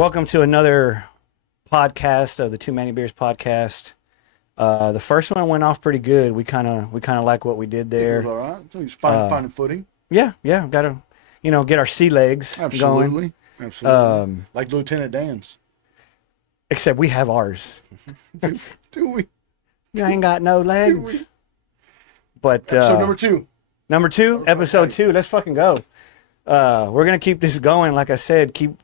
Welcome to another podcast of the Too Many Beers podcast. The first one went off pretty good. We kind of like what we did there. It was all right. So he's finding footing. Yeah, got to get our sea legs going. Absolutely. Like Lieutenant Dan's. Except we have ours. Do we? You ain't got no legs. But episode number two, episode 2. Let's fucking go. We're gonna keep this going. Like I said, keep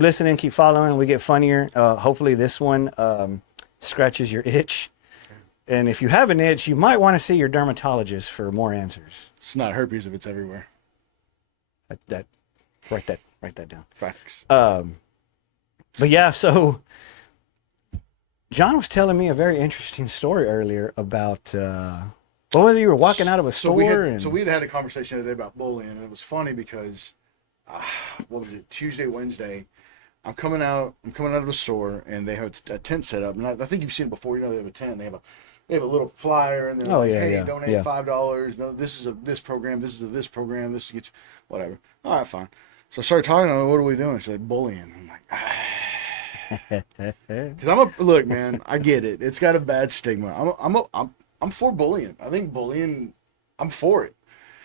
listening, keep following. We get funnier. Hopefully, this one scratches your itch. And if you have an itch, you might want to see your dermatologist for more answers. It's not herpes if it's everywhere. Write that down. Facts. But yeah, so John was telling me a very interesting story earlier about what was it? You were walking out of a store. So we had a conversation today about bullying, and it was funny because what was it? Tuesday, Wednesday. I'm coming out of a store, and they have a tent set up, and I think you've seen it before. You know, they have a tent. They have a little flyer, and they're hey, donate $5. No, this is this program. This is this program. This gets whatever. All right, fine. So I started talking to her. What are we doing? She's like, bullying. I'm like, because look, man. I get it. It's got a bad stigma. I'm for bullying. I think bullying. I'm for it.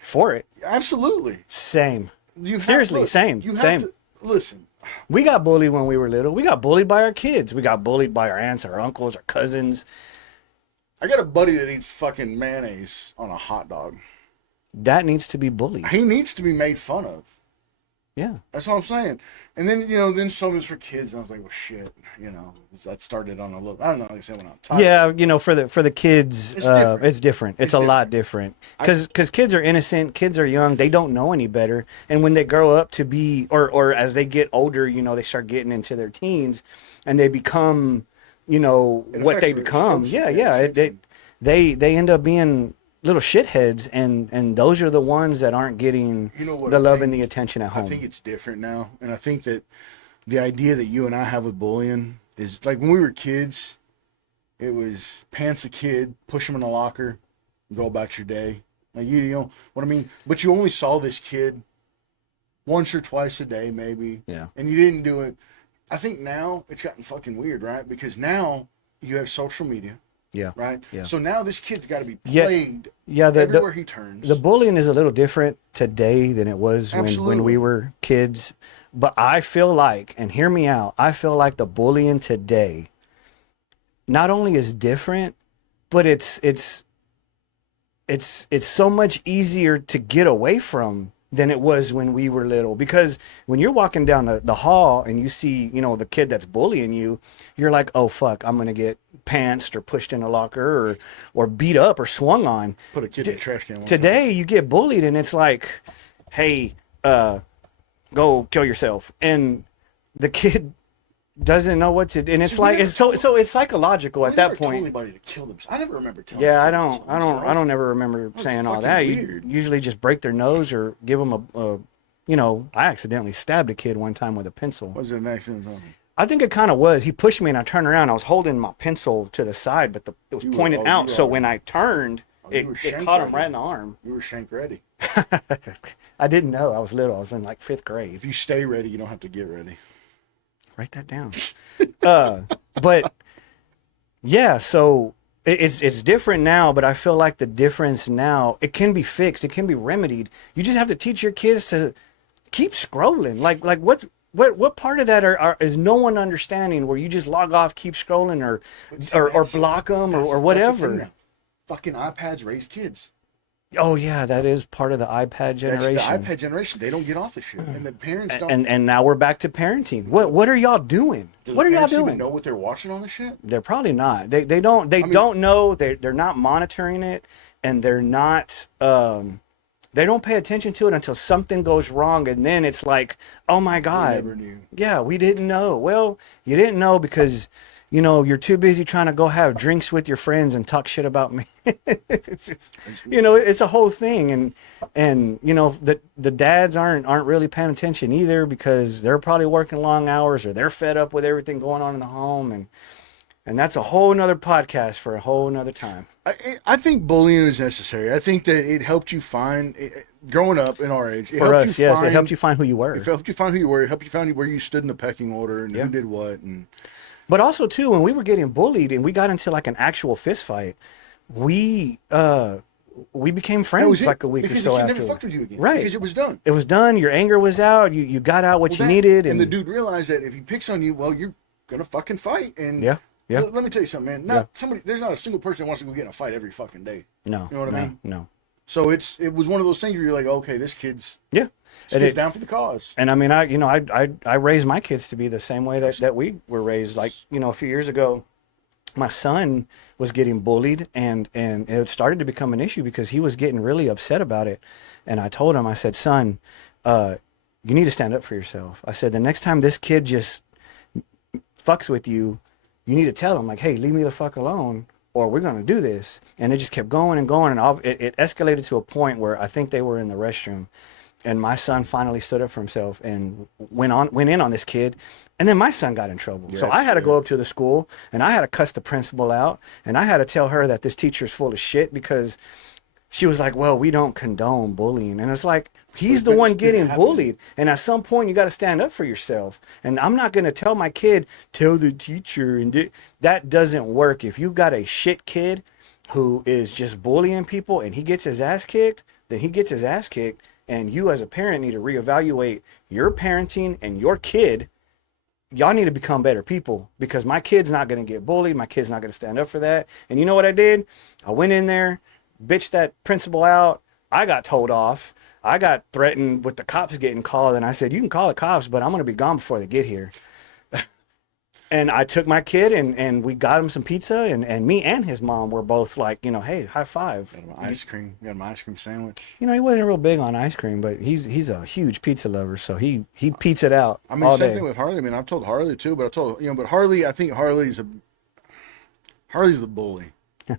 For it. Absolutely. Same. Seriously, same. You have to listen. We got bullied when we were little. We got bullied by our kids. We got bullied by our aunts, our uncles, our cousins. I got a buddy that eats fucking mayonnaise on a hot dog. That needs to be bullied. He needs to be made fun of. Yeah. That's what I'm saying. And then some is for kids. And I was like, well, shit. That started on a little, I don't know, like I said, when I'm tired. Yeah, for the kids, it's different. It's a lot different. Because kids are innocent. Kids are young. They don't know any better. And when they grow up to be, or as they get older, they start getting into their teens and they become, what they become. They end up being little shitheads, and those are the ones that aren't getting the love and the attention at home. I think it's different now, and I think that the idea that you and I have with bullying is like when we were kids, it was pants a kid, push him in the locker, go about your day. Like you know what I mean? But you only saw this kid once or twice a day, maybe. Yeah. And you didn't do it. I think now it's gotten fucking weird, right? Because now you have social media. Yeah. Right? Yeah. So now this kid's got to be played everywhere he turns. The bullying is a little different today than it was when we were kids. But I feel like, and hear me out, I feel like the bullying today not only is different, but it's so much easier to get away from than it was when we were little. Because when you're walking down the hall and you see, the kid that's bullying you, you're like, oh, fuck, I'm going to get pantsed or pushed in a locker or beat up or swung on. Put a kid in the trash can. Today, you get bullied and it's like, hey, go kill yourself. And the kid doesn't know what to do. And it's it's psychological at that point. Told anybody to kill themselves. I never remember telling. Yeah, I don't ever remember saying all that. You usually just break their nose or give them I accidentally stabbed a kid one time with a pencil. Was it an accident? I think it kind of was. He pushed me and I turned around. I was holding my pencil to the side, but it was pointed out. So when I turned, it caught him right in the arm. You were shank ready. I didn't know. I was little. I was in like 5th grade. If you stay ready, you don't have to get ready. Write that down. But yeah, so it's different now, but I feel like the difference now, it can be fixed. It can be remedied. You just have to teach your kids to keep scrolling. Like what part of that is no one understanding where you just log off, keep scrolling or block them or whatever. Fucking iPads raise kids. Oh yeah, that is part of the iPad generation. That's the iPad generation. They don't get off the shit, and the parents don't. And now we're back to parenting. What are y'all doing? What are y'all doing? Even know what they're watching on the shit? They're probably not. They don't. They don't know. They're not monitoring it, and they're not. They don't pay attention to it until something goes wrong, and then it's like, oh my God. We never knew. Yeah, we didn't know. Well, you didn't know because you're too busy trying to go have drinks with your friends and talk shit about me. It's just, it's a whole thing. And the dads aren't really paying attention either because they're probably working long hours or they're fed up with everything going on in the home. And that's a whole nother podcast for a whole nother time. I think bullying is necessary. I think that it helped you find, growing up in our age, it For helped us, you yes, it find, helped you find who you it were. helped you find who you were. It helped you find where you stood in the pecking order and Yeah. who did what. And But also too, when we were getting bullied and we got into like an actual fist fight, we became that friends was it. like a week Because or so the kid after. never fucked with you again. Right. Because it was done. It was done. Your anger was out. You got out what you needed, and the dude realized that if he picks on you, well, you're gonna fucking fight. And yeah. let me tell you something, man. There's not a single person that wants to go get in a fight every fucking day. No. You know what I mean? No. So it was one of those things where you're like, okay, this kid's down for the cause. And I mean, I raised my kids to be the same way that we were raised. Like, a few years ago, my son was getting bullied, and it started to become an issue because he was getting really upset about it. And I told him, I said, son, you need to stand up for yourself. I said, the next time this kid just fucks with you, you need to tell him, like, hey, leave me the fuck alone, or we're going to do this. And it just kept going and going. And it escalated to a point where I think they were in the restroom. And my son finally stood up for himself and went in on this kid. And then my son got in trouble. So I had to go up to the school and I had to cuss the principal out. And I had to tell her that this teacher's full of shit because she was like, well, we don't condone bullying. And it's like, he's the one getting bullied. And at some point, you got to stand up for yourself. And I'm not going to tell my kid, tell the teacher. And that doesn't work. If you got a shit kid who is just bullying people and he gets his ass kicked, then he gets his ass kicked. And you as a parent need to reevaluate your parenting and your kid. Y'all need to become better people because my kid's not going to get bullied. My kid's not going to stand up for that. And you know what I did? I went in there, bitched that principal out. I got told off. I got threatened with the cops getting called. And I said, you can call the cops, but I'm going to be gone before they get here. And I took my kid and we got him some pizza and me and his mom were both like, hey, high five. Got him ice cream. Got him an ice cream sandwich. He wasn't real big on ice cream, but he's a huge pizza lover, so he pizzaed out. I mean, all same day. thing with Harley. I mean, I've told Harley too, but but Harley, I think Harley's the bully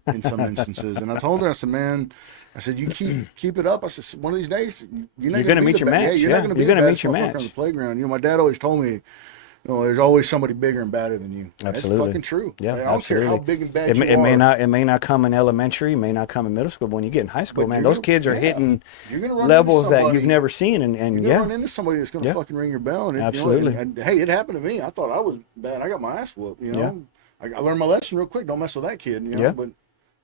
in some instances. And I told her, I said, man, I said, you keep it up. I said, one of these days, you're gonna meet your match. Yeah, you're not going to be gonna the meet your baddest motherfucker match on the playground. My dad always told me, there's always somebody bigger and badder than you. Absolutely. That's fucking true. Yeah, I don't absolutely. care how big and bad it you may are. It may not come in elementary, may not come in middle school, but when you get in high school, But man, you're those gonna- kids are yeah. hitting You're gonna run levels into that somebody- you've never seen, and You're gonna yeah, run into somebody that's gonna fucking ring your bell. And Absolutely. And hey, it happened to me. I thought I was bad. I got my ass whooped. Yeah. I learned my lesson real quick. Don't mess with that kid. Yeah. But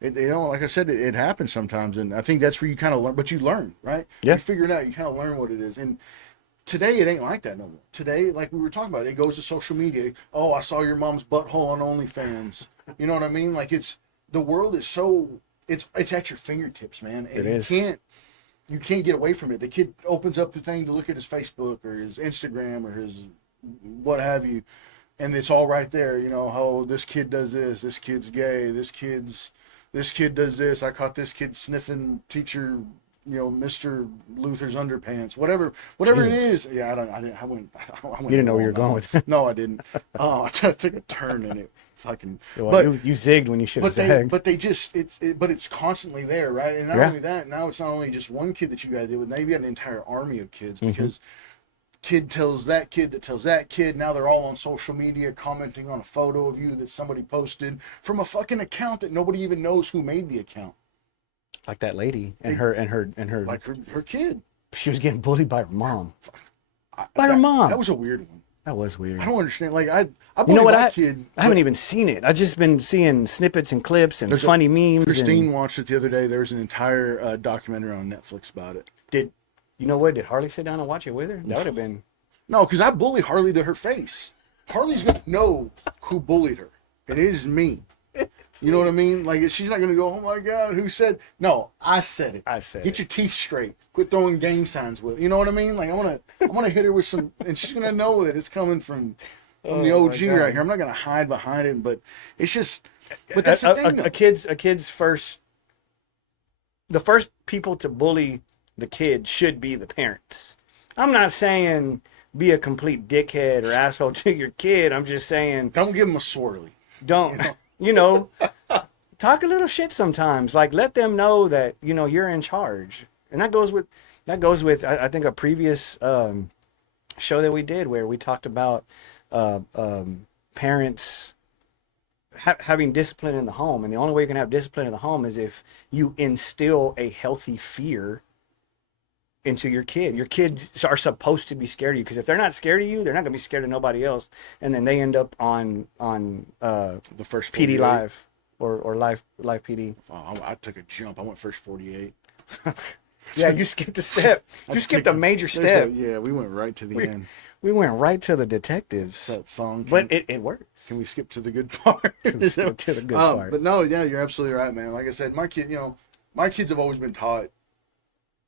like I said, it happens sometimes, and I think that's where you kind of learn. But you learn, right? Yeah. You figure it out. You kind of learn what it is. And today it ain't like that no more. Today, like we were talking about, it goes to social media. Oh, I saw your mom's butthole on OnlyFans. You know what I mean? Like the world is so it's at your fingertips, man. And It is. You can't get away from it. The kid opens up the thing to look at his Facebook or his Instagram or his what have you, and it's all right there. Oh, this kid does this kid's gay, this kid does this. I caught this kid sniffing teacher, Mr. Luther's underpants, whatever it is. Yeah, I went. you didn't know where you were going with it. No, I didn't. Oh, I took a turn in it. Fucking. Well, but you zigged when you should have zagged. but they just but it's constantly there, right? And not only that, now it's not only just one kid that you got to deal with. Now you got an entire army of kids because kid tells that kid that tells that kid. Now they're all on social media commenting on a photo of you that somebody posted from a fucking account that nobody even knows who made the account. Like that lady and her Like her kid. she was getting bullied by her mom. Her mom. That was a weird one. That was weird. I don't understand. Like I You know what? that kid. I haven't even seen it. I've just been seeing snippets and clips and funny memes. Christine watched it the other day. There's an entire documentary on Netflix about it. You know what? Did Harley sit down and watch it with her? That would have been. No, because I bully Harley to her face. Harley's gonna know who bullied her. It is me. You know what I mean? Like she's not gonna go, oh my god, who said? No, I said it. I said Get your teeth straight. Quit throwing gang signs with. You know what I mean? Like I wanna hit her with some, and she's gonna know that it's coming from the OG right here. I'm not gonna hide behind it, but it's just. But that's the thing. A kid's first. The first people to bully the kid should be the parents. I'm not saying be a complete dickhead or asshole to your kid. I'm just saying don't give them a swirly. Don't talk a little shit sometimes. Like let them know that you're in charge, and that goes with I think a previous show that we did where we talked about parents having discipline in the home, and the only way you can have discipline in the home is if you instill a healthy fear into your kid. Your kids are supposed to be scared of you, because if they're not scared of you, they're not gonna be scared of nobody else, and then they end up on The first PD 48. Live or live PD. Oh, I took a jump. I went first 48. Yeah, you skipped a step. You skipped a major step. Yeah, we went right to the end. We went right to the It's detectives, that song. but it works. Can we skip to the good part? Skip to the good part. But no, yeah, you're absolutely right, man. Like I said, my kids have always been taught,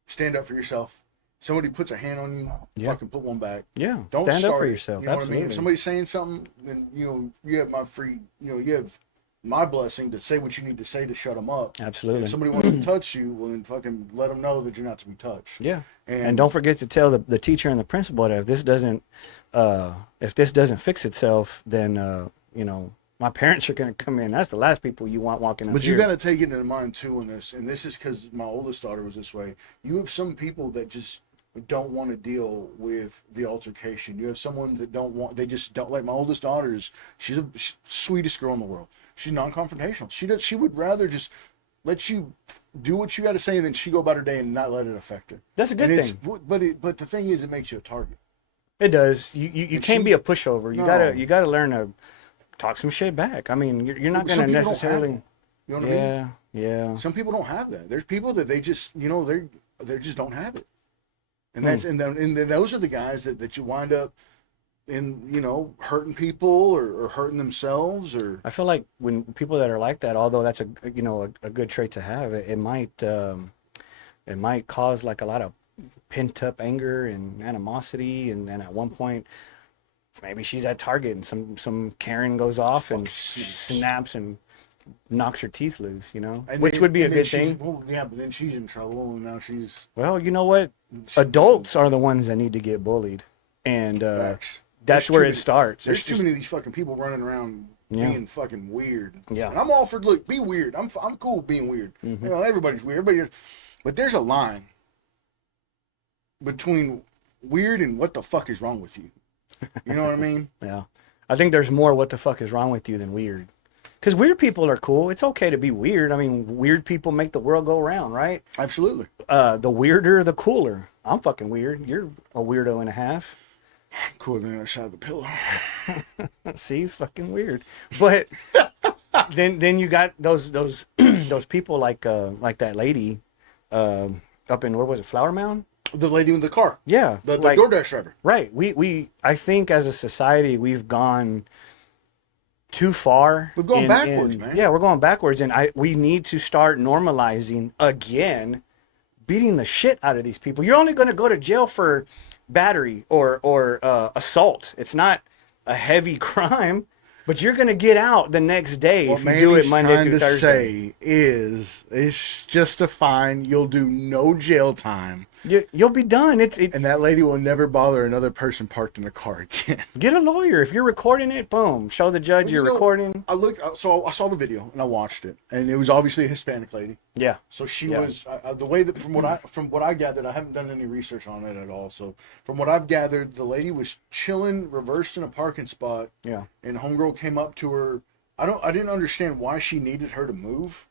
stand up for yourself. Somebody puts a hand on you, fucking put one back. Yeah, Don't stand start up for it. yourself. You know Absolutely. what I mean? If somebody's saying something, then you have my free, you have my blessing to say what you need to say to shut them up. Absolutely. If somebody wants to touch you, well, then fucking let them know that you're not to be touched. Yeah. And don't forget to tell the teacher and the principal that if this doesn't fix itself, then my parents are going to come in. That's the last people you want walking up But here. you got to take it into mind too in this, and this is because my oldest daughter was this way. You have some people that just don't want to deal with the altercation. You have someone that they just don't, like my oldest daughter she's the sweetest girl in the world. She's non-confrontational. She would rather just let you do what you got to say, and then she go about her day and not let it affect her. That's a good thing. But the thing is, it makes you a target. It does. You can't be a pushover. You gotta learn to talk some shit back. I mean, you're not going to necessarily. You know what I mean? Yeah. Some people don't have that. There's people that they just they just don't have it. And and then those are the guys that you wind up in hurting people or hurting themselves. Or I feel like when people that are like that, although that's a good trait to have, it might cause like a lot of pent up anger and animosity, and then at one point maybe she's at Target and some Karen goes off and snaps and knocks her teeth loose, which would be a good thing. Well, yeah, but then she's in trouble, and now she's. Well, you know what? Adults are the ones that need to get bullied, and that's where it starts. There's too many of these fucking people running around being fucking weird. Yeah, and I'm all for be weird. I'm cool being weird. Mm-hmm. Everybody's weird. But there's a line between weird and what the fuck is wrong with you. You know what I mean? Yeah, I think there's more what the fuck is wrong with you than weird. Because weird people are cool. It's okay to be weird. I mean, weird people make the world go round, right? Absolutely. The weirder, the cooler. I'm fucking weird. You're a weirdo and a half. Cooler than the other side of the pillow. See, it's fucking weird. But then you got those those people like that lady up in, where was it, Flower Mound? The lady in the car. Yeah. The DoorDash driver. Right. We I think as a society we've gone too far. We've gone backwards, man. Yeah, we're going backwards, and we need to start normalizing again beating the shit out of these people. You're only going to go to jail for battery or assault. It's not a heavy crime, but you're going to get out the next day if you do it Monday through Thursday. What is it's just a fine. You'll do no jail time. You'll be done. And that lady will never bother another person parked in a car again. Get a lawyer. If you're recording it, boom. Show the judge you're recording. So I saw the video and I watched it, and it was obviously a Hispanic lady. Yeah. So she was the way that from what I gathered, I haven't done any research on it at all. So from what I've gathered, the lady was chilling, reversed in a parking spot. Yeah. And homegirl came up to her. I didn't understand why she needed her to move.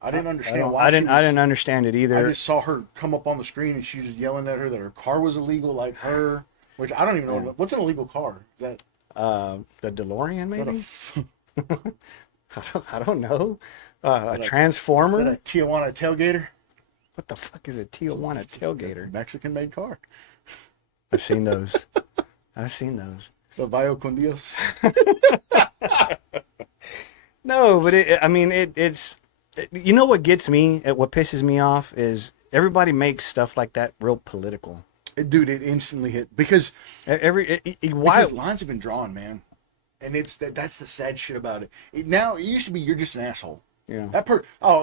I didn't understand why. I didn't understand it either. I just saw her come up on the screen and she was yelling at her that her car was illegal, like her. Which I don't even know what's an illegal car. Is that the DeLorean, maybe? I don't know. A Transformer? Is that a Tijuana tailgater? What the fuck is a Tijuana tailgater? Mexican-made car. I've seen those. The Valle con Dios. No, but it's. You know what gets me? What pisses me off is everybody makes stuff like that real political. Dude, it instantly hit because because lines have been drawn, man, and that's the sad shit about it. It used to be you're just an asshole. Yeah.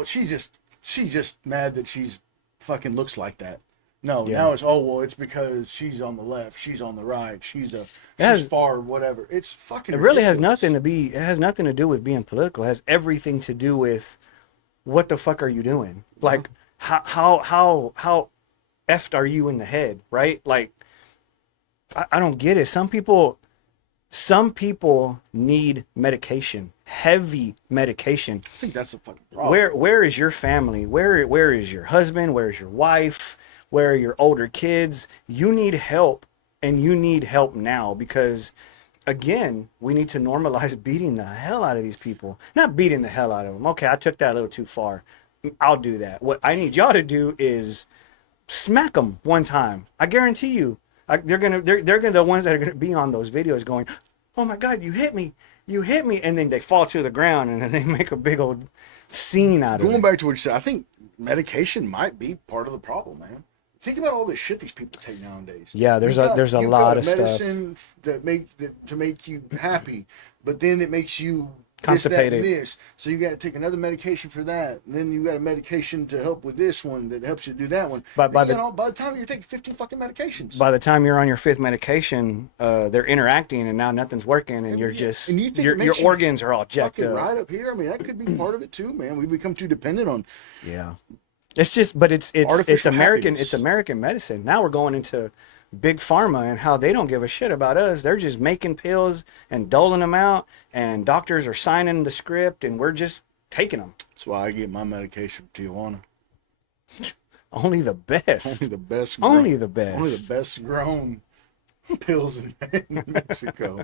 She's just mad that she's fucking looks like that. No, now it's because she's on the left, she's on the right, she's far whatever. It's fucking. It really ridiculous. It has nothing to do with being political. It has everything to do with what the fuck are you doing? Like how effed are you in the head, right? Like I don't get it. Some people Some people need medication, heavy medication. I think that's the fucking problem. Where is your family? Where is your husband? Where is your wife? Where are your older kids? You need help, and you need help now, because again, we need to normalize beating the hell out of these people. Not beating the hell out of them. Okay, I took that a little too far. I'll do that. What I need y'all to do is smack them one time. I guarantee you, they're gonna the ones that are gonna be on those videos going, "Oh my God, you hit me, and then they fall to the ground and then they make a big old scene out of it. Going back to what you said, I think medication might be part of the problem, man. Think about all this shit these people take nowadays. Yeah, there's a lot of medicine to make you happy, but then it makes you constipated. This. So you got to take another medication for that. And then you got a medication to help with this one that helps you do that one. But by the time you're taking 15 fucking medications. By the time you're on your 5th medication, they're interacting and now nothing's working, and you're just your organs are all jacked up. Right up here. I mean, that could be part of it too, man. We become too dependent on. Yeah, it's just, but it's American. Happiness. It's American medicine. Now we're going into big pharma and how they don't give a shit about us. They're just making pills and doling them out, and doctors are signing the script, and we're just taking them. That's why I get my medication from Tijuana. Only the best. Only the best. Only the best. Only the best grown pills in Mexico.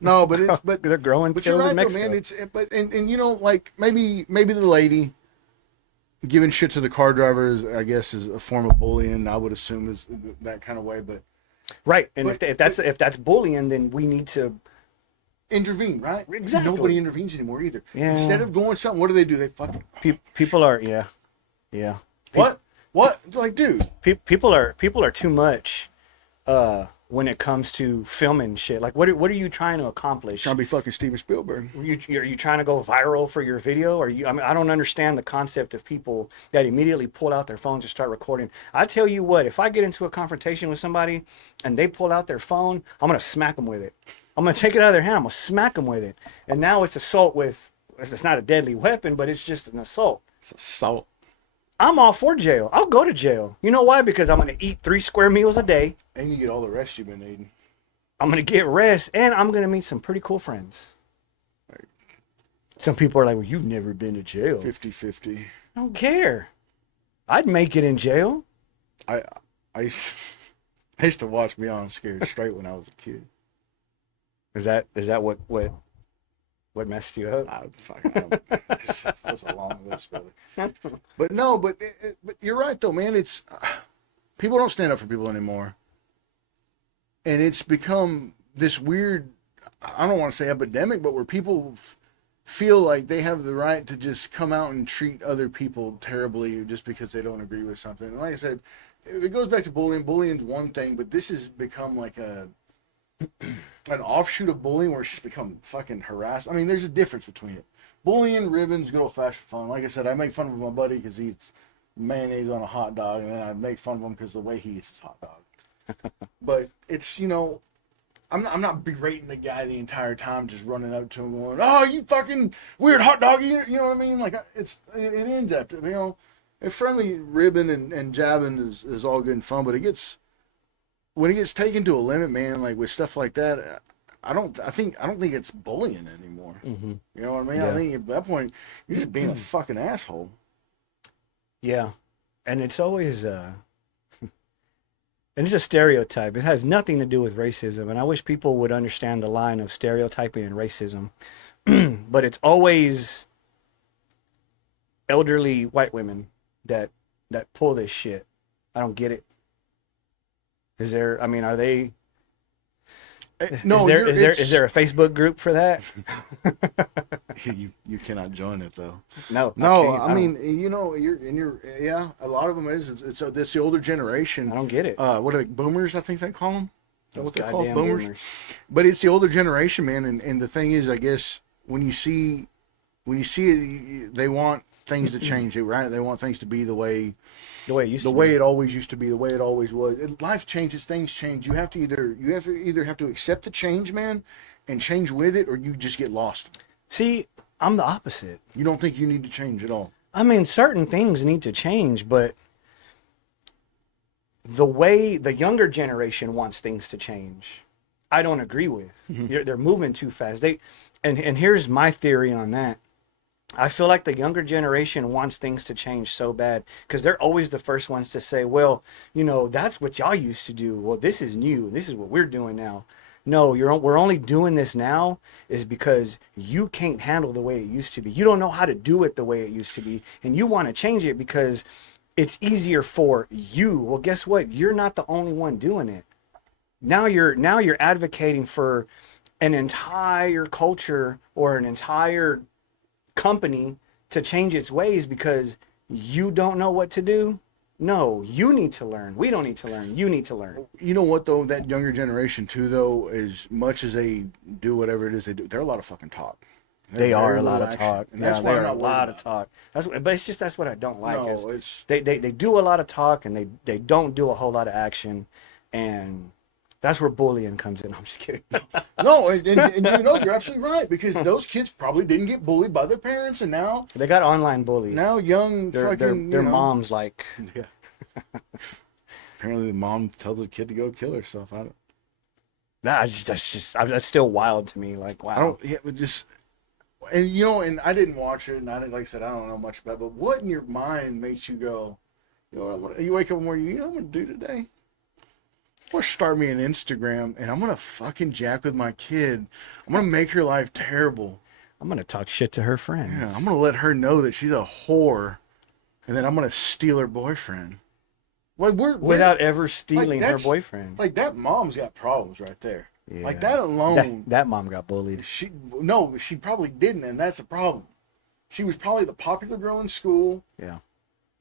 No, but they're growing but pills you're right, in Mexico. though, man. And you know, like maybe the lady giving shit to the car drivers, I guess, is a form of bullying. I would assume is that kind of way, but right. And if that's bullying, then we need to intervene, right? Exactly. Nobody intervenes anymore either. Yeah. Instead of going something, what do? They fucking people are yeah. What? Like, dude. People are too much when it comes to filming shit. Like, what are you trying to accomplish? Trying to be fucking Steven Spielberg. Are you trying to go viral for your video? Or I don't understand the concept of people that immediately pull out their phones and start recording. I tell you what, if I get into a confrontation with somebody and they pull out their phone, I'm gonna smack them with it. I'm gonna take it out of their hand. I'm gonna smack them with it. And now it's assault with. It's not a deadly weapon, but it's just an assault. It's assault. I'm all for jail. I'll go to jail. You know why? Because I'm going to eat 3 square meals a day. And you get all the rest you've been eating. I'm going to get rest, and I'm going to meet some pretty cool friends. Right. Some people are like, well, you've never been to jail. 50-50. I don't care. I'd make it in jail. I used to watch Beyond Scared Straight when I was a kid. Is that what messed you up? That's a long list, brother. But no, but you're right though, man. It's people don't stand up for people anymore, and it's become this weird. I don't want to say epidemic, but where people feel like they have the right to just come out and treat other people terribly just because they don't agree with something. And like I said, it goes back to bullying. Bullying's one thing, but this has become like an offshoot of bullying where it's just become fucking harassed. I mean, there's a difference between it. Bullying, ribbons, good old fashioned fun. Like I said, I make fun of my buddy because he eats mayonnaise on a hot dog, and then I make fun of him because the way he eats his hot dog. But it's, you know, I'm not berating the guy the entire time, just running up to him going, "Oh, you fucking weird hot dog eater," you know what I mean? Like it ends up, you know, a friendly ribbon and jabbing is all good and fun, but when it gets taken to a limit, man, like with stuff like that, I don't think it's bullying anymore. Mm-hmm. You know what I mean? Yeah. I think at that point you're just being a fucking asshole. Yeah, and it's always and it's a stereotype. It has nothing to do with racism, and I wish people would understand the line of stereotyping and racism. But it's always elderly white women that pull this shit. I don't get it. Is there? I mean, are they? No, is there a Facebook group for that? you cannot join it though. No. I mean, you know, yeah. A lot of them it's the older generation. I don't get it. What are they? Boomers? I think they call them. Is that what they're called? Boomers. But it's the older generation, man. And the thing is, I guess when you see it, they want things to change, right? They want things to be the way it always used to be, the way it always was. Life changes, things change. You have to either have to accept the change, man, and change with it, or you just get lost. See, I'm the opposite. You don't think you need to change at all? I mean, certain things need to change, but the way the younger generation wants things to change. I don't agree with. Mm-hmm. They're moving too fast. And here's my theory on that. I feel like the younger generation wants things to change so bad because they're always the first ones to say, well, that's what y'all used to do. Well, this is new. This is what we're doing now. No, we're only doing this now is because you can't handle the way it used to be. You don't know how to do it the way it used to be. And you want to change it because it's easier for you. Well, guess what? You're not the only one doing it. Now you're advocating for an entire culture or an entire company to change its ways because you don't know what to do. No, you need to learn. We don't need to learn. You need to learn. You know what though? That younger generation too, though, as much as they do whatever it is they do, they're a lot of fucking talk. They are a lot of action. talk. And that's Yeah, why they I'm are a not worried lot of about talk. But it's just that's what I don't like. No, is it's they do a lot of talk and they don't do a whole lot of action, and that's where bullying comes in. I'm just kidding. no, and you're absolutely right because those kids probably didn't get bullied by their parents, and now They got online bullies. now young Their fucking their you know, moms like. Yeah. Apparently, the mom tells the kid to go kill herself. That's still wild to me. Like, wow. I don't. Yeah, but just and and I didn't watch it, and I didn't, like I said, I don't know much about it. But what in your mind makes you go, you wake up in the morning, what I'm gonna do today? Or start me an Instagram, and I'm gonna fucking jack with my kid. I'm gonna make her life terrible. I'm gonna talk shit to her friends. Yeah, I'm gonna let her know that she's a whore, and then I'm gonna steal her boyfriend. Like without ever stealing her that's- boyfriend. Like that mom's got problems right there. Yeah. Like that alone. That mom got bullied. She probably didn't, and that's a problem. She was probably the popular girl in school, Yeah.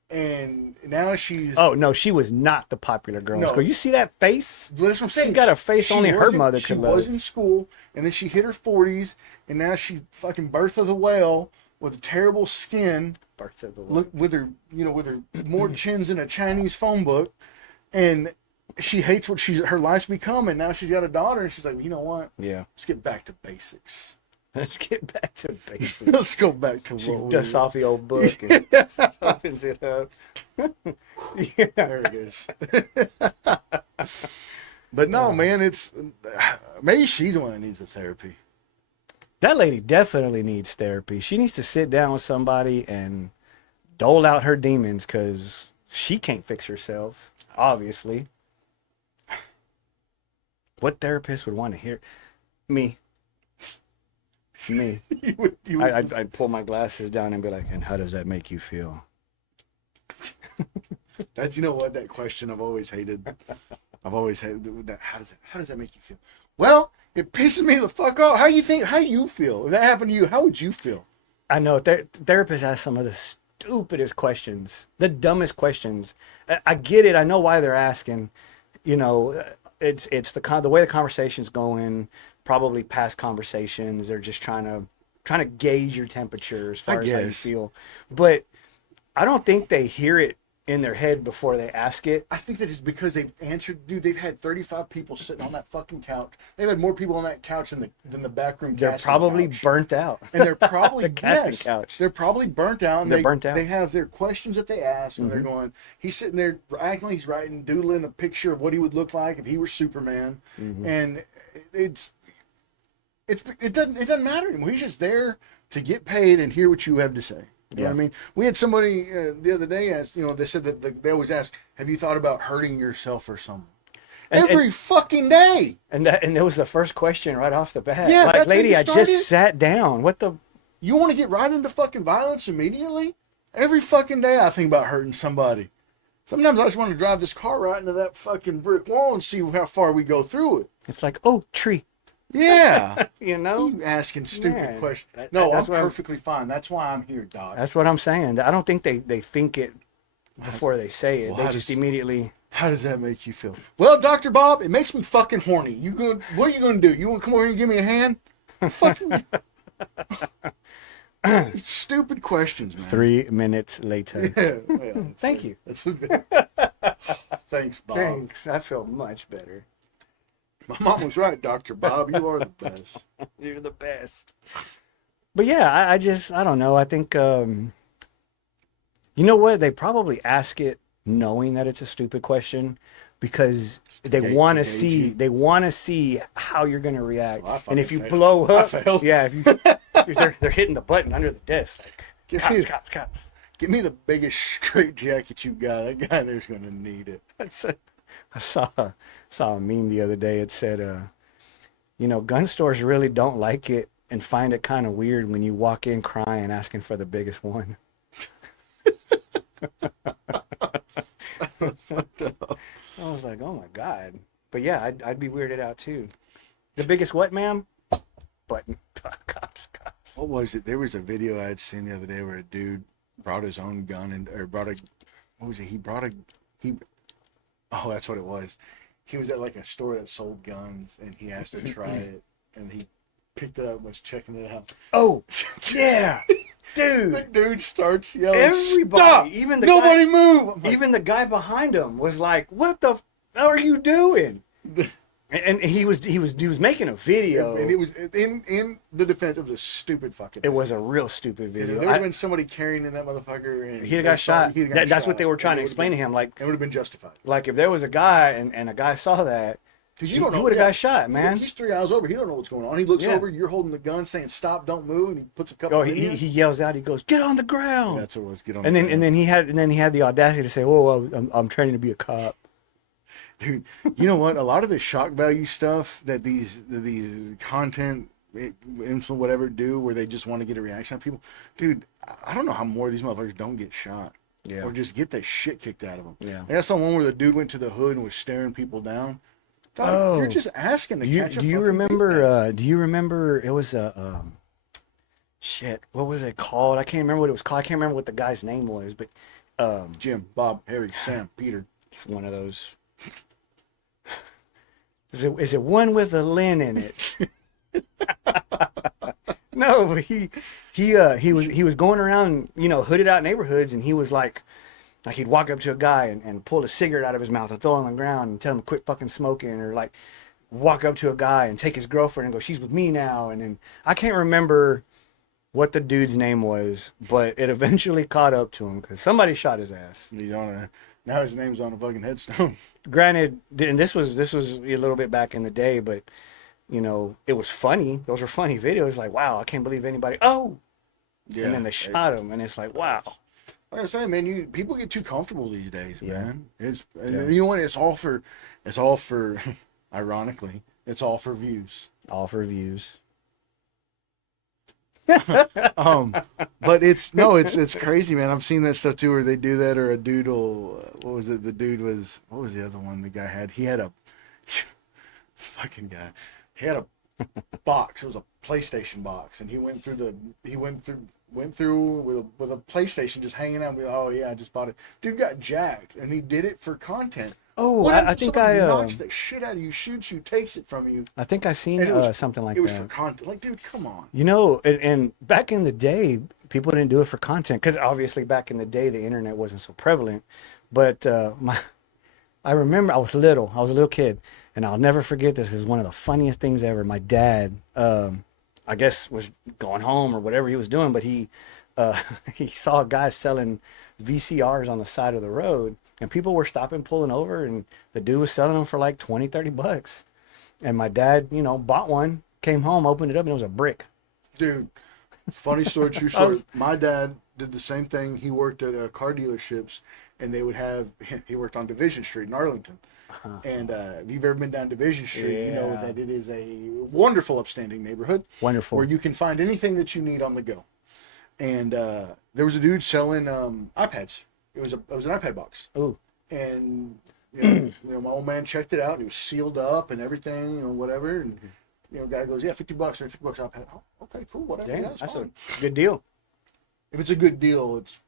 and now she's. Oh no, she was not the popular girl in No. school. You see that face? That's what I'm saying. She's got a face She only her wasn't- mother She could love. was in school, and then she hit her 40s, and now she fucking birth of the whale with terrible skin. Birth of the Look with her, with her more chins than a Chinese phone book, and she hates what her life's become. And now she's got a daughter, and she's like, you know what? Yeah. Let's get back to basics. Let's get back to basics. Let's go back to She what dusts off the old book and opens it up. Yeah. There it is. But no, man, it's maybe she's the one that needs the therapy. That lady definitely needs therapy. She needs to sit down with somebody and dole out her demons because she can't fix herself, obviously. What therapist would want to hear? Me. Me. I'd pull my glasses down and be like, and how does that make you feel? That's what that question I've always hated. That. How does that make you feel? Well, it pisses me the fuck off. How you feel? If that happened to you, how would you feel? I know therapists ask some of the stupidest questions, the dumbest questions. I get it. I know why they're asking. It's the way the conversation's going. Probably past conversations. They're just trying to gauge your temperature as far as how you feel. But I don't think they hear it in their head before they ask it. I think that it's because they've answered. Dude, they've had 35 people sitting on that fucking couch. They've had more people on that couch than the back room. They're probably couch. burnt out. And they're probably the casting couch. They're probably burnt out. And they're burnt out. They have their questions that they ask, and they're going. He's sitting there acting like he's writing, doodling a picture of what he would look like if he were Superman, and it doesn't matter anymore. He's just there to get paid and hear what you have to say. You know what I mean? We had somebody the other day ask, they said that they always ask, have you thought about hurting yourself or something? Every fucking day. And that was the first question right off the bat. Yeah, like, that's lady, how I you started? just sat down. What the? You want to get right into fucking violence immediately? Every fucking day I think about hurting somebody. Sometimes I just want to drive this car right into that fucking brick wall and see how far we go through it. It's like, oh, tree. Yeah. You asking stupid questions. That's I'm perfectly fine. That's why I'm here, Doc. That's what I'm saying. I don't think they think it before they say it. Well, they just immediately. How does that make you feel? Well, Dr. Bob, it makes me fucking horny. What are you going to do? You want to come over here and give me a hand? Fucking stupid questions, man. 3 minutes later. Yeah, well, Thank you. That's a bit. Thanks, Bob. Thanks. I feel much better. My mom was right, Dr. Bob. You are the best. You're the best. But yeah, I don't know. I think, you know what? They probably ask it knowing that it's a stupid question, because they want to gauge see you. how you're gonna react. Well, I And fucking if you failed. blow I up, failed. yeah, if you they're hitting the button under the desk like cops. Give me the biggest straight jacket you got. That guy there's gonna need it. I saw a meme the other day. It said, gun stores really don't like it and find it kind of weird when you walk in crying asking for the biggest one. I was like, oh my God. But yeah, I'd be weirded out too. The biggest what, ma'am? Button. Cops. What was it? There was a video I had seen the other day where a dude brought his own gun or brought a, what was it? Oh, that's what it was. He was at like a store that sold guns and he asked to try it and he picked it up and was checking it out. Oh, yeah. Dude. The dude starts yelling, Everybody, "Stop! even the Nobody guy, move!" I'm like, even the guy behind him was like, "What the hell are you doing?" And he was making a video. and it was in the defense. It was a stupid fucking. It was a real stupid If video. there would have been somebody carrying in that motherfucker, and He'd have got shot. he'd have got That's shot, what they were trying to and it explain to would've him. Like, been- it would have been justified. like if there was a guy and a guy saw that, Because you would have got shot, man. He's 3 hours over. He don't know what's going on. He looks Yeah. over. You're holding the gun, saying "Stop! Don't move," and he puts a couple. Oh, in you. he yells out. He goes, "Get on the ground!" That's what it was. Get on. And the then ground. he had the audacity to say, "Oh, I'm training to be a cop." Dude, you know what? A lot of the shock value stuff that these content influencers whatever do, where they just want to get a reaction out of people. Dude, I don't know how more of these motherfuckers don't get shot. Yeah. Or just get the shit kicked out of them. Yeah. I saw one where the dude went to the hood and was staring people down. Dog, Oh. you're just asking to catch a Do you fucking remember? big man. Do you remember? It was a shit. What was it called? I can't remember what it was called. I can't remember what the guy's name was, but Jim, Bob, Harry, Sam, Peter. it's one of those. Is it one with a Lin in it? No, but he was going around, hooded out neighborhoods, and he was like he'd walk up to a guy and pull a cigarette out of his mouth and throw it on the ground and tell him to quit fucking smoking, or like walk up to a guy and take his girlfriend and go, "She's with me now." And then I can't remember what the dude's name was, but it eventually caught up to him because somebody shot his ass. Now his name's on a fucking headstone. Granted, and this was a little bit back in the day, but it was funny. Those were funny videos. Like, wow, I can't believe anybody. Oh, Yeah. and then they shot him, and it's like, wow. Like I say, man, people get too comfortable these days, Yeah. man. It's Yeah. you know what? It's all for, ironically, it's all for views. All for views. But it's crazy, man. I've seen that stuff too, where they do that, or a dude will. What was it? What was the other one the guy had? He had a this fucking guy. He had a box. It was a PlayStation box, and he went through with a PlayStation just hanging out. Oh yeah, I just bought it. Dude got jacked, and he did it for content. Oh, What I happens if think somebody knocks the shit out of you, shoots you, takes it from you. I think I seen And it was- something like It was that. for content. Like, dude, come on. And back in the day, people didn't do it for content because obviously back in the day the internet wasn't so prevalent. But I remember I was a little kid, and I'll never forget this. It was one of the funniest things ever. My dad, I guess, was going home or whatever he was doing, but he he saw a guy selling VCRs on the side of the road, and people were stopping, pulling over, and the dude was selling them for like $20-$30. And my dad, bought one, came home, opened it up, and it was a brick. Dude, funny story, true story. My dad did the same thing. He worked at car dealerships, and he worked on Division Street in Arlington. And if you've ever been down Division Street, you know Yeah. that it is a wonderful, upstanding neighborhood. Wonderful. Where you can find anything that you need on the go. And there was a dude selling iPads. It was an iPad box. Ooh. And my old man checked it out, and it was sealed up and everything, whatever. And guy goes, "Yeah, $50, $50 iPad." Oh, okay, cool, whatever. Damn, Yeah, that's that's fine. a good deal. If it's a good deal, if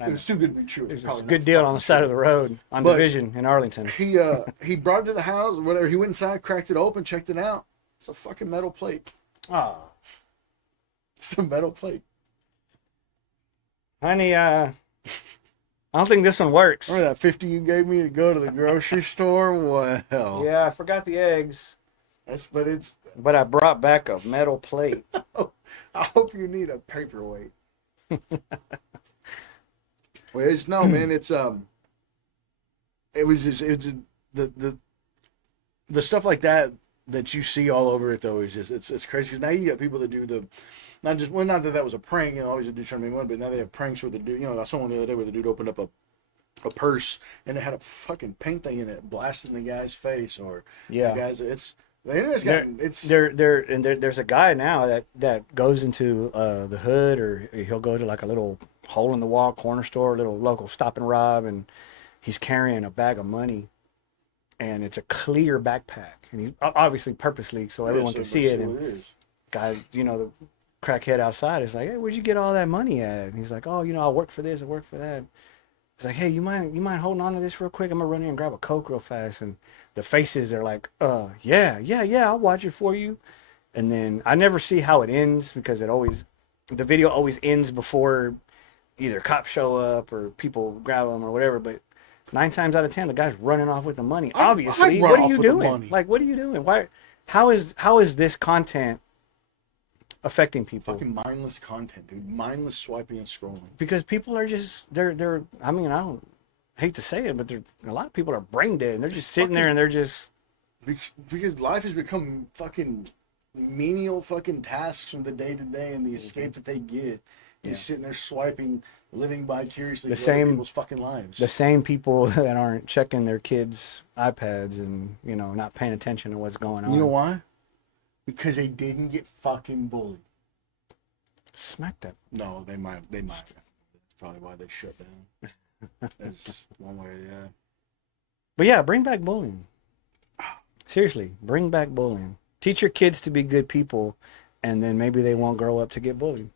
I know. it's too good to be true. It's probably a not good deal on fucking the side true. of the road on But- Division in Arlington. He brought it to the house, or whatever. He went inside, cracked it open, checked it out. It's a fucking metal plate. Oh, It's a metal plate. honey, I don't think this one works. Remember that 50 you gave me to go to the grocery store? Well, Yeah, I forgot the eggs, but I brought back a metal plate. I hope you need a paperweight. Well, no, man. It was the stuff like that you see all over it though is just it's crazy. 'Cause now you got people that do the not just well not that that was a prank, you know, always a dude trying to make money, but now they have pranks where the dude, you know, I saw one the other day where the dude opened up a purse and it had a fucking paint thing in it, blasting the guy's face or Yeah. the guy's the internet's gotten There's a guy now that goes into the hood, or he'll go to like a little hole in the wall corner store, little local stop and rob, and he's carrying a bag of money, and it's a clear backpack, and he's obviously purposely so everyone can see it. And guys, you know, the crackhead outside is like, hey, where'd you get all that money at? And he's like, oh, you know, I work for this, I work for that. It's like, hey, you mind holding on to this real quick? I'm gonna run in and grab a Coke real fast. And the faces, they're like, yeah, I'll watch it for you. And then I never see how it ends because the video always ends before either cops show up or people grab them or whatever. But 9 times out of 10, the guy's running off with the money. Obviously, I'd run what are off you with the doing? money. Like, what are you doing? Why? How is this content affecting people? Fucking mindless content, dude. Mindless swiping and scrolling. Because people are just they're I mean, I don't hate to say it, but a lot of people are brain dead and they're just sitting there and they're just because life has become fucking menial fucking tasks from the day to day, and the escape that they get is sitting there swiping, living vicariously through other people's fucking lives. The same people that aren't checking their kids' iPads and, you know, not paying attention to what's going on. You know why? Because they didn't get fucking bullied. Smack that. No, they might. That's probably why they shut down. That's one way or the other. But yeah, bring back bullying. Seriously, bring back bullying. Teach your kids to be good people, and then maybe they won't grow up to get bullied.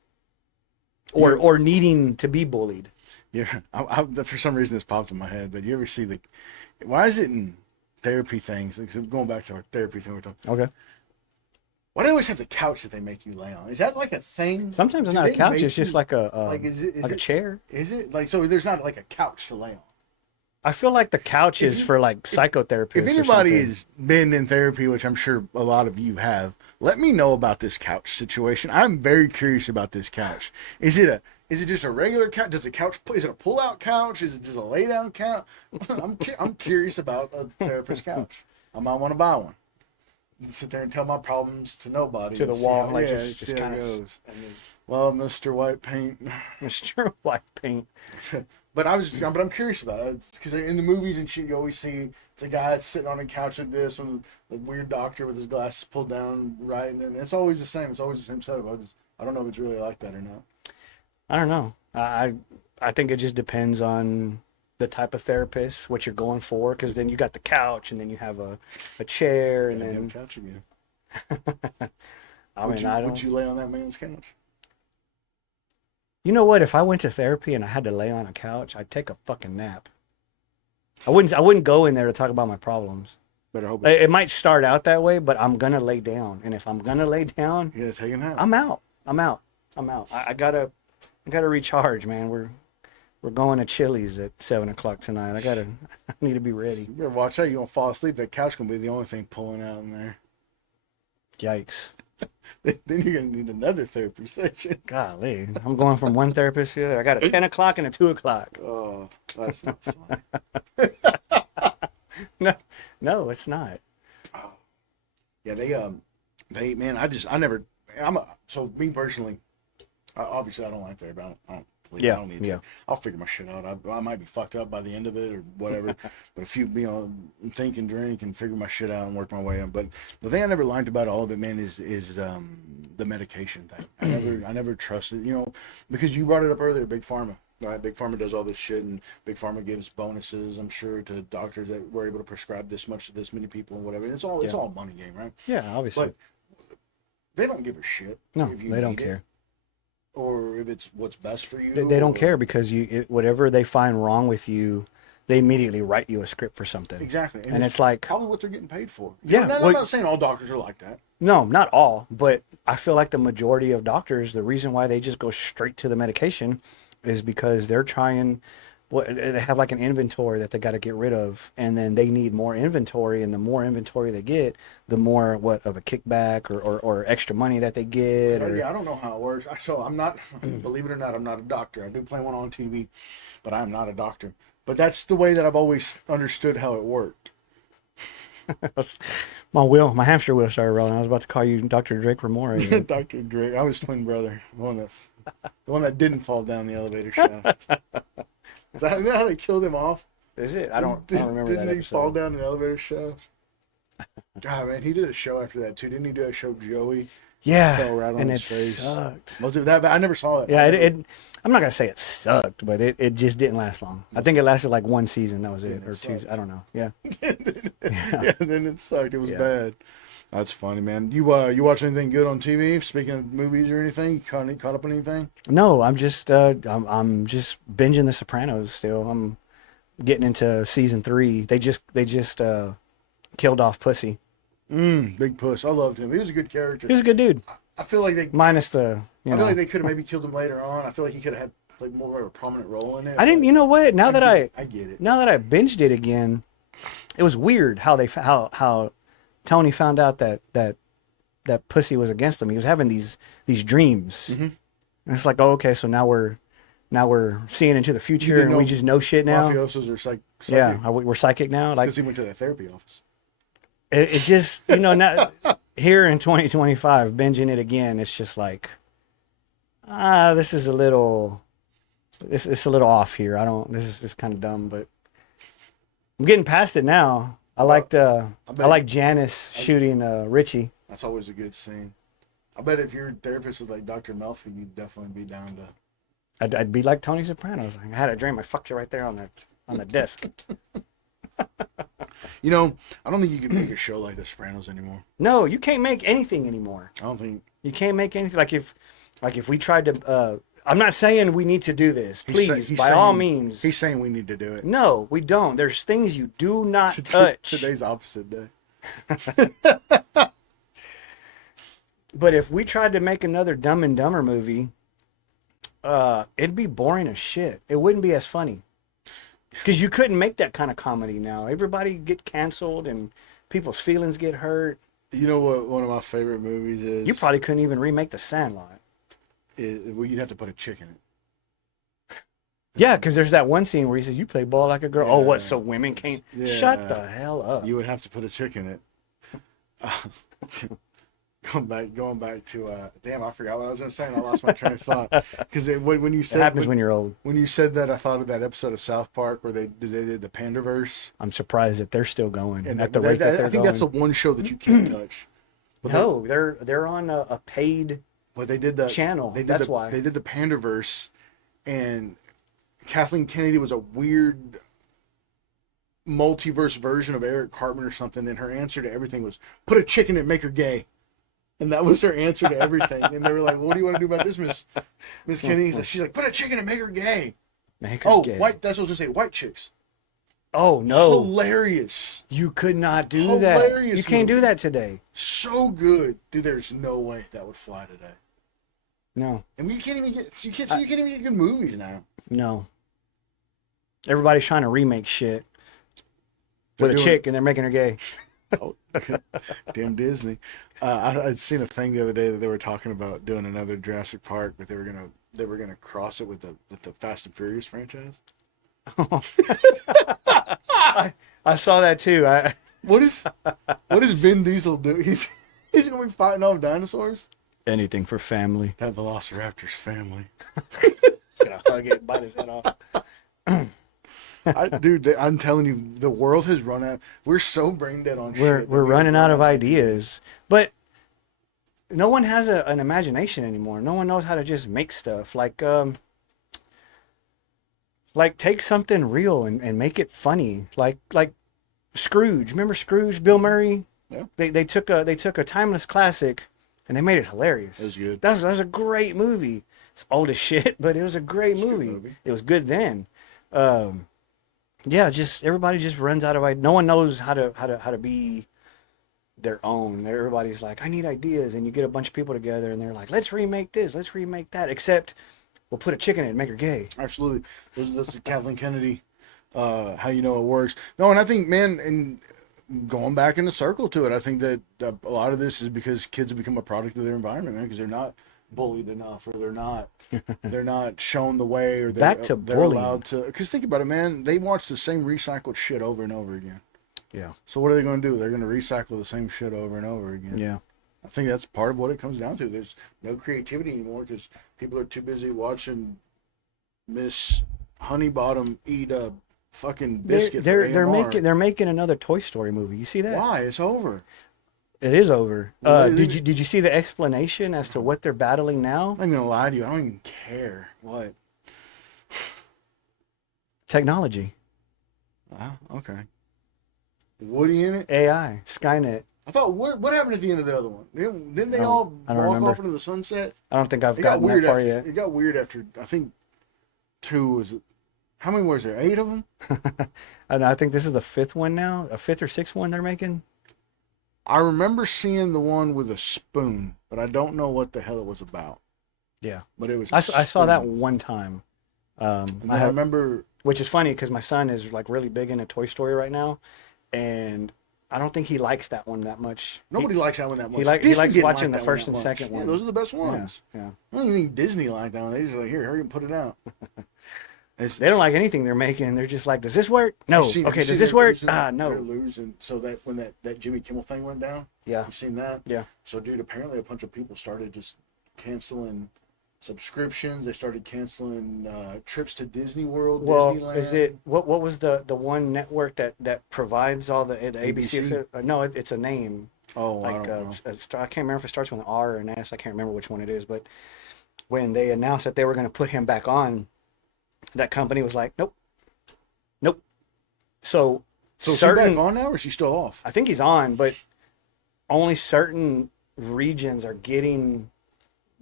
Or needing to be bullied. Yeah, for some reason this popped in my head. But you ever see why is it in therapy things? Like, going back to our therapy thing we're talking. Okay. Why do they always have the couch that they make you lay on? Is that like a thing? Sometimes it's not a couch. It's just like a chair. Is it like so? There's not like a couch to lay on. I feel like the couch is for like psychotherapists. If anybody has been in therapy, which I'm sure a lot of you have, let me know about this couch situation. I'm very curious about this couch. Is it just a regular couch? Is it a pull-out couch? Is it just a lay-down couch? I'm curious about a therapist couch. I might want to buy one. Sit there and tell my problems to nobody. To the wall, like just kind of goes. Well, Mr. White Paint. Mr. White Paint. But I'm curious about it because in the movies and shit, you always see the guy that's sitting on a couch like this, with the weird doctor with his glasses pulled down, right? And it's always the same. It's always the same setup. I don't know if it's really like that or not. I don't know. I think it just depends on the type of therapist, what you're going for, because then you got the couch, and then you have a chair, and then couch again. Would you lay on that man's couch? You know what? If I went to therapy and I had to lay on a couch, I'd take a fucking nap. I wouldn't go in there to talk about my problems. Better hope it might start out that way, but I'm gonna lay down, and if I'm gonna lay down, you gotta take a nap. I'm out. I gotta recharge, man. We're going to Chili's at 7:00 tonight. I need to be ready. You better watch out. You're gonna fall asleep. That couch gonna be the only thing pulling out in there. Yikes. Then you're gonna need another therapy session. Golly, I'm going from one therapist to the other. I got a 10:00 and a 2:00. Oh, that's not fun. No, it's not. Oh. Yeah, so me personally, obviously I don't like therapy. I don't believe I don't need to. I'll figure my shit out. I might be fucked up by the end of it or whatever. But if you think and drink and figure my shit out and work my way up. But the thing I never liked about all of it, man, is the medication thing. I never trusted, because you brought it up earlier, Big Pharma. Right, Big Pharma does all this shit, and Big Pharma gives bonuses, I'm sure, to doctors that were able to prescribe this much to this many people and whatever. It's all a money game, right? Yeah, obviously. But they don't give a shit. No, they don't care. Or if it's what's best for you. They don't care because whatever they find wrong with you, they immediately write you a script for something. Exactly. And it's like probably what they're getting paid for. Yeah. I'm not saying all doctors are like that. No, not all, but I feel like the majority of doctors, the reason why they just go straight to the medication is because they're trying, they have like an inventory that they got to get rid of, and then they need more inventory, and the more inventory they get, the more of a kickback or extra money that they get. Yeah, I don't know how it works. So I'm not, believe it or not, I'm not a doctor. I do play one on TV, but I'm not a doctor. But that's the way that I've always understood how it worked. My hamster wheel started rolling. I was about to call you Dr. Drake Ramore. Dr. Drake. I was twin brother. The one that didn't fall down the elevator shaft. Is that how they killed him off? Is it? I don't remember that Didn't he episode. fall down an elevator shaft? God, man, he did a show after that too. Didn't he do a show, Joey? Yeah, Fell right on and his it face. sucked. Was it that bad? I never saw it. Yeah, I'm not gonna say it sucked, but it just didn't last long. I think it lasted like one season. That was it, or two. Sucked. I don't know. Yeah. Yeah, then it sucked. It was Yeah. bad. That's funny, man. You watch anything good on TV? Speaking of movies or anything, caught up on anything? No, I'm just binging The Sopranos still. I'm getting into season 3. They just killed off Pussy. Big Puss. I loved him. He was a good character. He was a good dude, I feel like they. minus the I feel like they could have maybe killed him later on. I feel like he could have had like more of a prominent role in it. I didn't. but You know what? Now that I get it. now that I binged it again, it was weird how Tony found out that Pussy was against him. He was having these dreams, Mhm. and it's like, oh, okay, so now we're seeing into the future, and we just know shit now. Mafiosos are psychic. Yeah, we're psychic now. Like Because he went to that therapy office. it just now here in 2025, binging it again, it's just like this is a little it's a little off here. This is kind of dumb, but I'm getting past it now. I like Janice shooting Richie. That's always a good scene. I bet if your therapist was like Dr. Melfi, you'd definitely be down to. I'd be like Tony Soprano's. I had a dream. I fucked you right there on the desk. You know, I don't think you can make a show like The Sopranos anymore. No, you can't make anything anymore. I don't think. You can't make anything. Like if we tried to. I'm not saying we need to do this. Please, by all means. He's saying we need to do it. No, we don't. There's things you do not touch. Today's opposite day. But if we tried to make another Dumb and Dumber movie, it'd be boring as shit. It wouldn't be as funny. Because you couldn't make that kind of comedy now. Everybody get canceled and people's feelings get hurt. You know what one of my favorite movies is? You probably couldn't even remake The Sandlot. Well, you'd have to put a chick in it. Yeah, because there's that one scene where he says, "You play ball like a girl." Yeah. Oh, what? So women can't? Yeah. Shut the hell up. You would have to put a chick in it. Going back to damn, I forgot what I was going to say and I lost my train of thought. Because when you said It happens when you're old. when you said that, I thought of that episode of South Park where they did the Pandaverse. I'm surprised that they're still going And at the rate that they're I think going. that's the one show that you can't touch. But No, they're on a paid But they did the channel. They did That's the, why. they did the Pandaverse, and Kathleen Kennedy was a weird multiverse version of Eric Cartman or something, and her answer to everything was put a chick in it, make her gay. And that was her answer to everything. And they were like, well, "What do you want to do about this, Miss Kennedy?" She's like, "Put a chick in it, make her gay." Make her Oh, gay. white. That's what I was gonna say. White chicks. Oh no! Hilarious. You could not do that. Hilarious You can't do movie. that today. So good, dude. There's no way that would fly today. No, And you can't even get good movies now. no. Everybody's trying to remake shit They're with a doing- chick, and they're making her gay. Oh, damn Disney! I'd seen a thing the other day that they were talking about doing another Jurassic Park, but they were gonna cross it with the Fast and Furious franchise. I saw that too. What does Vin Diesel do? He's gonna be fighting off dinosaurs. Anything for family. That Velociraptor's family. He's gonna hug it, bite his head off. Dude, I'm telling you, the world has run out. We're so brain dead on shit. We're running out of ideas, but no one has an imagination anymore. No one knows how to just make stuff like take something real and make it funny. Like Scrooge. Remember Scrooge? Bill Murray. Yeah. They took a timeless classic and they made it hilarious. It was good. That was a great movie. It's old as shit, but it was a great movie. movie. It was good then. Yeah, just everybody just runs out of ideas. No one knows how to be their own. Everybody's like, I need ideas, and you get a bunch of people together, and they're like, let's remake this, let's remake that. Except we'll put a chick in it and make her gay. Absolutely. This is Kathleen Kennedy. How you know it works. No, and I think, man, and going back in the circle to it, I think that a lot of this is because kids have become a product of their environment, man, because they're not bullied enough, or they're not shown the way, or Back to they're bullying. allowed to. Because think about it, man, they watch the same recycled shit over and over again. Yeah. So what are they going to do? They're going to recycle the same shit over and over again. Yeah. I think that's part of what it comes down to. There's no creativity anymore because people are too busy watching Miss Honeybottom eat a fucking biscuit for AMR. They're making another Toy Story movie. You see that? Why? It's over. It is over. Well, Did you see the explanation as to what they're battling now? I'm not gonna lie to you. I don't even care. What? Technology. Okay. Woody in it? AI. Skynet. I thought, what happened at the end of the other one? Didn't they all walk off into the sunset? I don't think I've gotten that far yet. It got weird after, I think, 2 was... How many was there? 8 of them? I think this is the 5th one now. A 5th or 6th one they're making. I remember seeing the one with a spoon, but I don't know what the hell it was about. Yeah. But it was I saw that one time. I remember... Which is funny because my son is like really big into Toy Story right now. And I don't think he likes that one that much. Nobody likes that one that much. He likes watching the first and second one. Yeah, those are the best ones. Yeah. I don't even think Disney liked that one. They just like, here, hurry and put it out. They don't like anything they're making. They're just like, does this work? No. Okay, does this work? No. They're losing. So that when that Jimmy Kimmel thing went down, yeah, you seen that? Yeah. So dude, apparently a bunch of people started just canceling subscriptions. They started canceling trips to Disney World. Well, Disneyland. is it what was the one network that provides all the ABC? No, it's a name. Oh, like I don't know. I can't remember if it starts with an R or an S. I can't remember which one it is. But when they announced that they were going to put him back on, that company was like, nope. So is he back on now, or is he still off? I think he's on, but only certain regions are getting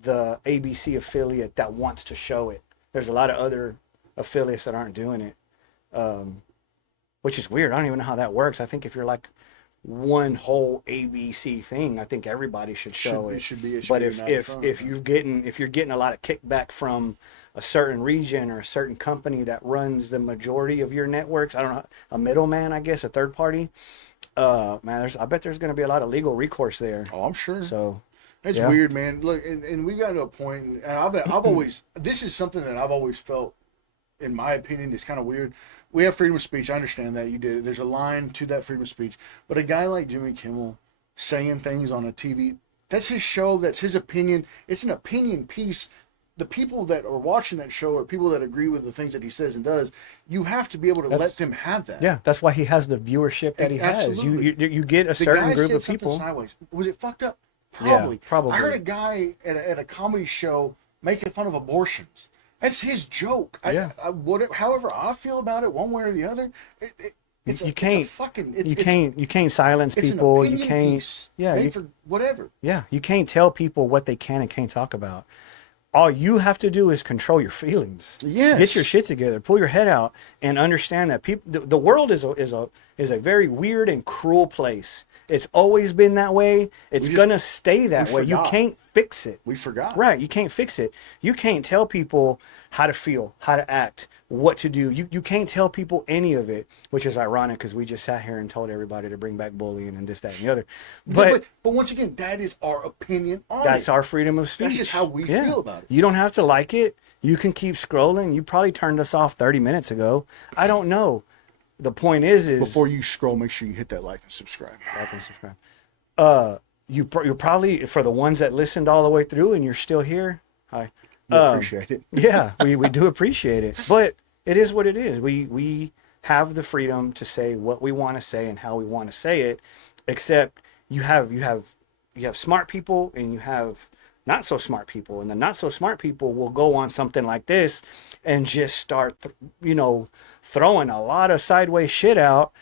the ABC affiliate that wants to show it. There's a lot of other affiliates that aren't doing it, which is weird. I don't even know how that works. I think if you're like one whole ABC thing, I think everybody should show it. But if you're getting a lot of kickback from a certain region or a certain company that runs the majority of your networks, I don't know, a middleman, I guess, a third party, man, I bet there's going to be a lot of legal recourse there. Oh, I'm sure. So it's weird, man. Look, and we got to a point, and I've always, this is something that I've always felt, in my opinion, is kind of weird. We have freedom of speech. I understand that you did it. There's a line to that freedom of speech. But a guy like Jimmy Kimmel saying things on a TV, that's his show. That's his opinion. It's an opinion piece. The people that are watching that show are people that agree with the things that he says and does. You have to be able to let them have that. Yeah, that's why he has the viewership that he has. You get a certain group of people. Sideways. Was it fucked up? Probably. Yeah, probably. I heard a guy at a comedy show making fun of abortions. That's his joke. Yeah. However I feel about it, one way or the other, you can't silence people. You can't. For whatever. Yeah, you can't tell people what they can and can't talk about. All you have to do is control your feelings. Yes. Get your shit together. Pull your head out and understand that the world is a very weird and cruel place. It's always been that way. It's gonna stay that way. You can't fix it. We forgot. Right. You can't fix it. You can't tell people how to feel, how to act, what to do. You can't tell people any of it, which is ironic because we just sat here and told everybody to bring back bullying and this, that, and the other. But once again, that is our opinion on it. That's our freedom of speech. That's just how we feel about it. You don't have to like it. You can keep scrolling. You probably turned us off 30 minutes ago. I don't know. The point is before you scroll, make sure you hit that like and subscribe. Like and subscribe. You're probably, for the ones that listened all the way through and you're still here, hi. We appreciate it. Yeah, we do appreciate it. But it is what it is. We have the freedom to say what we want to say and how we want to say it, except you have smart people and you have not so smart people, and the not so smart people will go on something like this and just start throwing a lot of sideways shit out,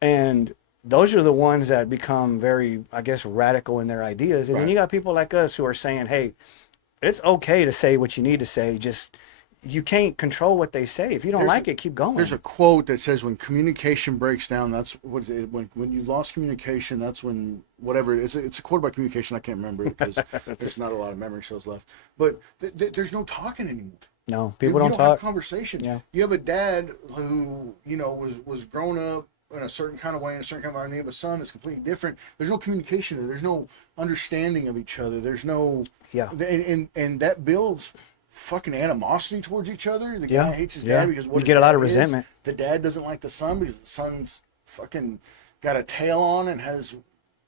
and those are the ones that become very, I guess, radical in their ideas. And then you got people like us who are saying, hey, it's okay to say what you need to say, just you can't control what they say. If you don't like it, keep going. There's a quote that says, when communication breaks down, that's what is it, when you lost communication, that's when whatever it is. It's a quote about communication. I can't remember it because there's not a lot of memory cells left. But there's no talking anymore. No, people don't talk. Have conversation. Yeah. You have a dad who was grown up in a certain kind of way, in a certain kind of environment. You have a son that's completely different. There's no communication there. There's no understanding of each other. There's no and that builds fucking animosity towards each other. The guy hates his dad because you get a lot of resentment. The dad doesn't like the son because the son's fucking got a tail on and has,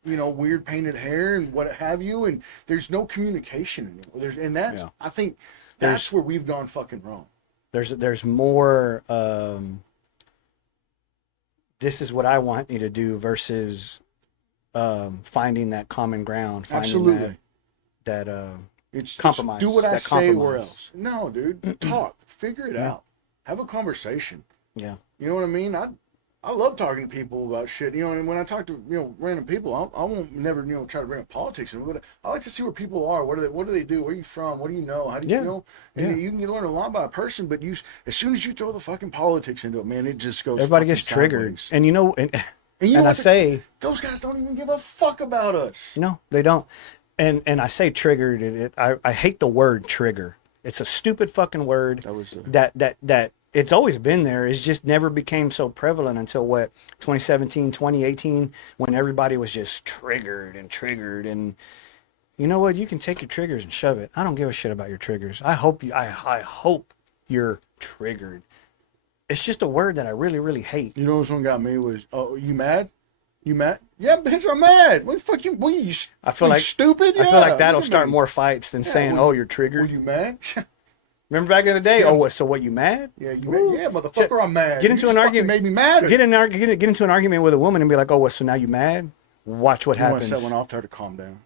weird painted hair and what have you, and there's no communication anymore. I think that's where we've gone fucking wrong. There's more. This is what I want you to do versus finding that common ground. Finding Absolutely. That it's compromise. Do what I say compromise. or else. No, dude. Talk. Figure it out. Have a conversation. Yeah. You know what I mean? I love talking to people about shit. And when I talk to random people, I won't never try to bring up politics. But I like to see where people are. What do they do? Where are you from? What do you know? How do you know? And you can learn a lot about a person. But as soon as you throw the fucking politics into it, man, it just goes. Everybody gets triggered, and I say those guys don't even give a fuck about us. No, they don't. And I say triggered. I hate the word trigger. It's a stupid fucking word. That it's always been there. It's just never became so prevalent until 2017, 2018, when everybody was just triggered. And you know what? You can take your triggers and shove it. I don't give a shit about your triggers. I hope you're triggered. It's just a word that I really, really hate. You know what one got me was, oh, you mad? You mad? Yeah, bitch, I'm mad. What the fuck you? What you? I feel like stupid. I feel like that'll start more fights than saying, "Oh, you're triggered." Were you mad? Remember back in the day? Yeah. Oh, so what? You mad? Yeah, you mad? Yeah, motherfucker, I'm mad. Get into an argument. Made me mad. Get into an argument with a woman and be like, "Oh, so now you mad?" Watch what happens. I want to set one off. Tell her to calm down.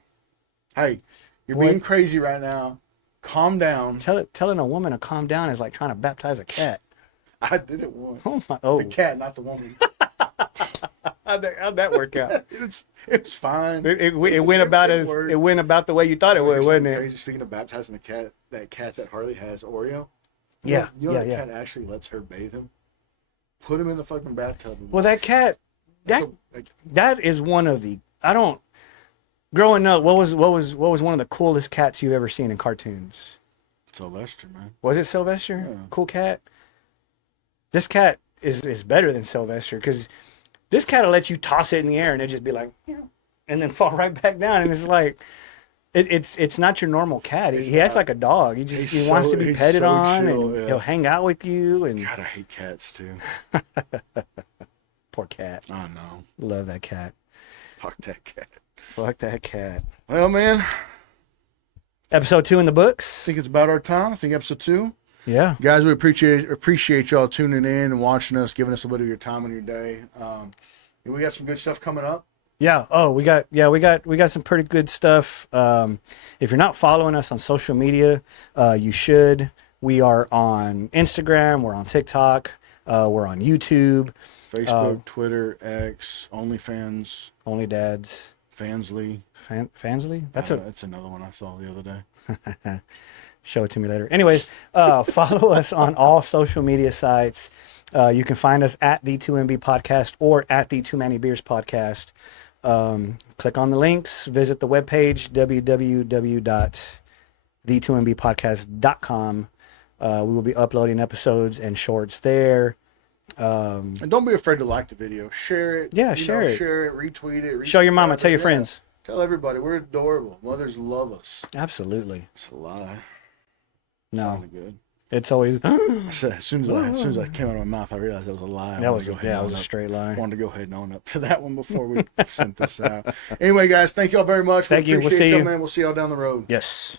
Hey, you're being crazy right now. Calm down. Telling a woman to calm down is like trying to baptize a cat. I did it once. Oh. The cat, not the woman. How'd that work out? It was fine. It went about the way you thought it would, wasn't it? Crazy. Speaking of baptizing the cat, that cat that Harley has, Oreo. Yeah, that cat actually lets her bathe him. Put him in the fucking bathtub. Well, that cat, that is one of the Growing up, what was one of the coolest cats you've ever seen in cartoons? Sylvester, man. Was it Sylvester? Yeah. Cool cat. This cat is better than Sylvester because this cat will let you toss it in the air and it just be like, and then fall right back down. And it's like, it's not your normal cat. He acts like a dog. He wants to be petted on, chill, and he'll hang out with you. And God, I hate cats too. Poor cat. I know. Love that cat. Fuck that cat. Fuck that cat. Well, man. Episode 2 in the books. I think it's about our time. I think episode 2. Yeah. Guys, we appreciate y'all tuning in and watching us, giving us a bit of your time on your day. We got some good stuff coming up. Yeah. Oh, we got some pretty good stuff. If you're not following us on social media, you should. We are on Instagram, we're on TikTok, we're on YouTube, Facebook, Twitter, X, OnlyFans, Only Dads, Fansly. Fansly? That's another one I saw the other day. Show it to me later. Anyways, follow us on all social media sites. You can find us at the 2MB Podcast or at the Too Many Beers Podcast. Click on the links. Visit the webpage, www.the2mbpodcast.com. We will be uploading episodes and shorts there. And don't be afraid to like the video. Share it. Yeah, share it. Share it. Retweet it. Show your mama. Tell your friends. Tell everybody. We're adorable. Mothers love us. Absolutely. It's a lie. No. Sounded good. It's always. As soon as I came out of my mouth, I realized it was a lie. That was a straight lie. I wanted to go ahead and own up to that one before we sent this out. Anyway, guys, thank y'all very much. Thank you. We'll see you, man. We'll see y'all down the road. Yes.